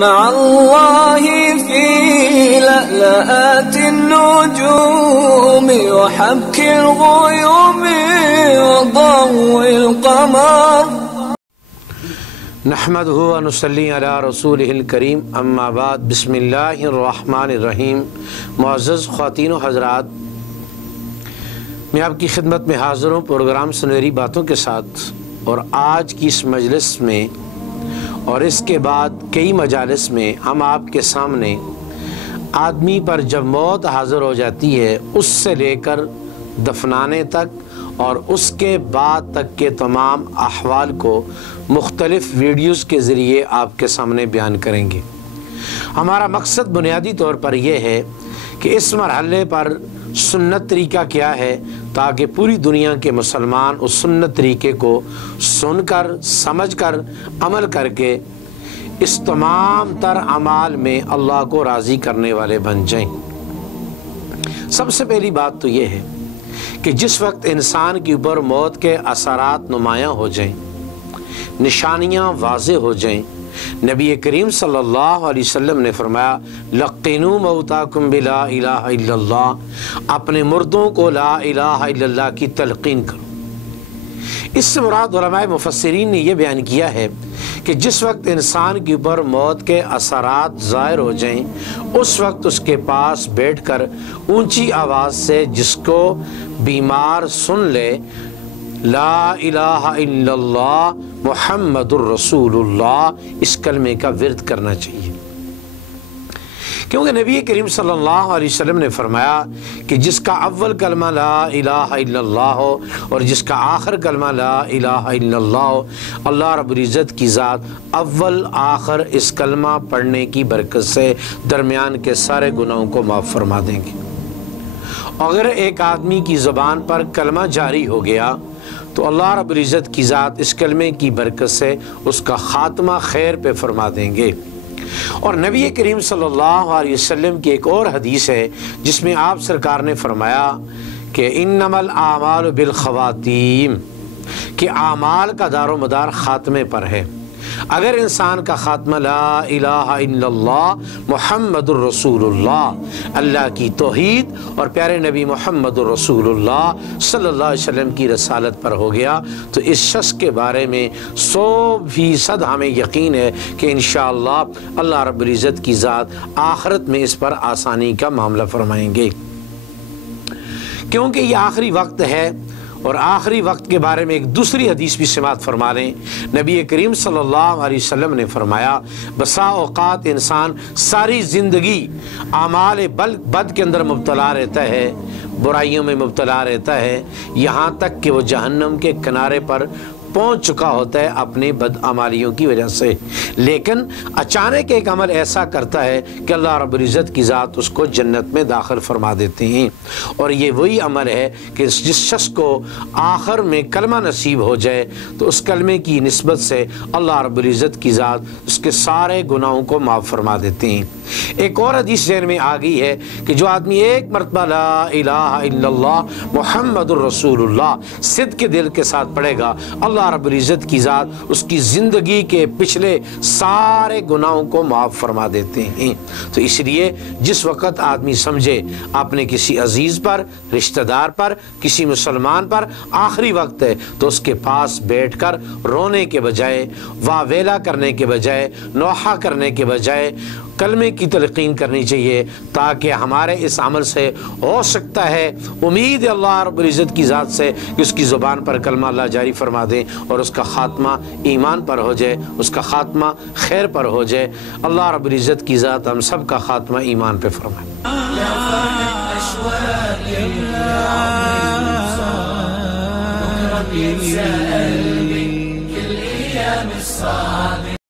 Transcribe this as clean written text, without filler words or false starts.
مع الله في لألآت النجوم وحبك الغيوم وضوء القمر نحمده ونصلي علی رسوله الکریم اما بعد بسم اللہ الرحمن الرحیم۔ معزز خواتین و حضرات، میں آپ کی خدمت میں حاضر ہوں پروگرام سنہری باتوں کے ساتھ، اور آج کی اس مجلس میں اور اس کے بعد کئی مجالس میں ہم آپ کے سامنے آدمی پر جب موت حاضر ہو جاتی ہے اس سے لے کر دفنانے تک اور اس کے بعد تک کے تمام احوال کو مختلف ویڈیوز کے ذریعے آپ کے سامنے بیان کریں گے۔ ہمارا مقصد بنیادی طور پر یہ ہے کہ اس مرحلے پر سنت طریقہ کیا ہے، تاکہ پوری دنیا کے مسلمان اس سنت طریقے کو سن کر سمجھ کر عمل کر کے اس تمام تر اعمال میں اللہ کو راضی کرنے والے بن جائیں۔ سب سے پہلی بات تو یہ ہے کہ جس وقت انسان کے اوپر موت کے اثرات نمایاں ہو جائیں، نشانیاں واضح ہو جائیں، نبی کریم صلی اللہ علیہ وسلم نے فرمایا لقنوا موتاکم بلا الہ الا اللہ، اپنے مردوں کو لا الہ الا اللہ کی تلقین کرو۔ اس سے مراد علماء مفسرین نے یہ بیان کیا ہے کہ جس وقت انسان کے اوپر موت کے اثرات ظاہر ہو جائیں اس وقت اس کے پاس بیٹھ کر اونچی آواز سے جس کو بیمار سن لے لا الہ الا اللہ محمد الرسول اللہ اس کلمے کا ورد کرنا چاہیے، کیونکہ نبی کریم صلی اللہ علیہ وسلم نے فرمایا کہ جس کا اول کلمہ لا الہ الا اللہ ہو اور جس کا آخر کلمہ لا الہ الا اللہ ہو، اللہ رب العزت کی ذات اول آخر اس کلمہ پڑھنے کی برکت سے درمیان کے سارے گناہوں کو معاف فرما دیں گے۔ اگر ایک آدمی کی زبان پر کلمہ جاری ہو گیا تو اللہ رب العزت کی ذات اس کلمے کی برکت سے اس کا خاتمہ خیر پہ فرما دیں گے۔ اور نبی کریم صلی اللہ علیہ وسلم کی ایک اور حدیث ہے جس میں آپ سرکار نے فرمایا کہ انما الاعمال بالخواتیم، کہ اعمال کا دار و مدار خاتمے پر ہے۔ اگر انسان کا خاتمہ لا الہ الا اللہ محمد الرسول اللہ، اللہ کی توحید اور پیارے نبی محمد الرسول اللہ صلی اللہ علیہ وسلم کی رسالت پر ہو گیا تو اس شخص کے بارے میں 100% ہمیں یقین ہے کہ انشاءاللہ اللہ رب العزت کی ذات آخرت میں اس پر آسانی کا معاملہ فرمائیں گے، کیونکہ یہ آخری وقت ہے۔ اور آخری وقت کے بارے میں ایک دوسری حدیث بھی سماعت فرما لیں، نبی کریم صلی اللہ علیہ وسلم نے فرمایا بسا اوقات انسان ساری زندگی اعمال بد کے اندر مبتلا رہتا ہے، برائیوں میں مبتلا رہتا ہے، یہاں تک کہ وہ جہنم کے کنارے پر پہنچ چکا ہوتا ہے اپنی بدعمالیوں کی وجہ سے، لیکن اچانک ایک عمل ایسا کرتا ہے کہ اللہ رب العزت کی ذات اس کو جنت میں داخل فرما دیتے ہیں۔ اور یہ وہی عمل ہے کہ جس شخص کو آخر میں کلمہ نصیب ہو جائے تو اس کلمے کی نسبت سے اللہ رب العزت کی ذات اس کے سارے گناہوں کو معاف فرما دیتے ہیں۔ ایک اور حدیث ذہن میں آ گئی ہے کہ جو آدمی ایک مرتبہ لا الہ الا اللہ محمد الرسول اللہ صدق کے دل کے ساتھ پڑھے گا، اللہ رب العزت کی ذات اس کی زندگی کے پچھلے سارے گناہوں کو معاف فرما دیتے ہیں۔ تو اس لیے جس وقت آدمی سمجھے اپنے کسی عزیز پر، رشتہ دار پر، کسی مسلمان پر آخری وقت ہے تو اس کے پاس بیٹھ کر رونے کے بجائے، واہ ویلا کرنے کے بجائے، نوحہ کرنے کے بجائے کلمے کی تلقین کرنی چاہیے، تاکہ ہمارے اس عمل سے ہو سکتا ہے امید اللہ رب العزت کی ذات سے کہ اس کی زبان پر کلمہ اللہ جاری فرما دیں اور اس کا خاتمہ ایمان پر ہو جائے، اس کا خاتمہ خیر پر ہو جائے۔ اللہ رب العزت کی ذات ہم سب کا خاتمہ ایمان پہ فرمائے۔ كل أيام الصلاة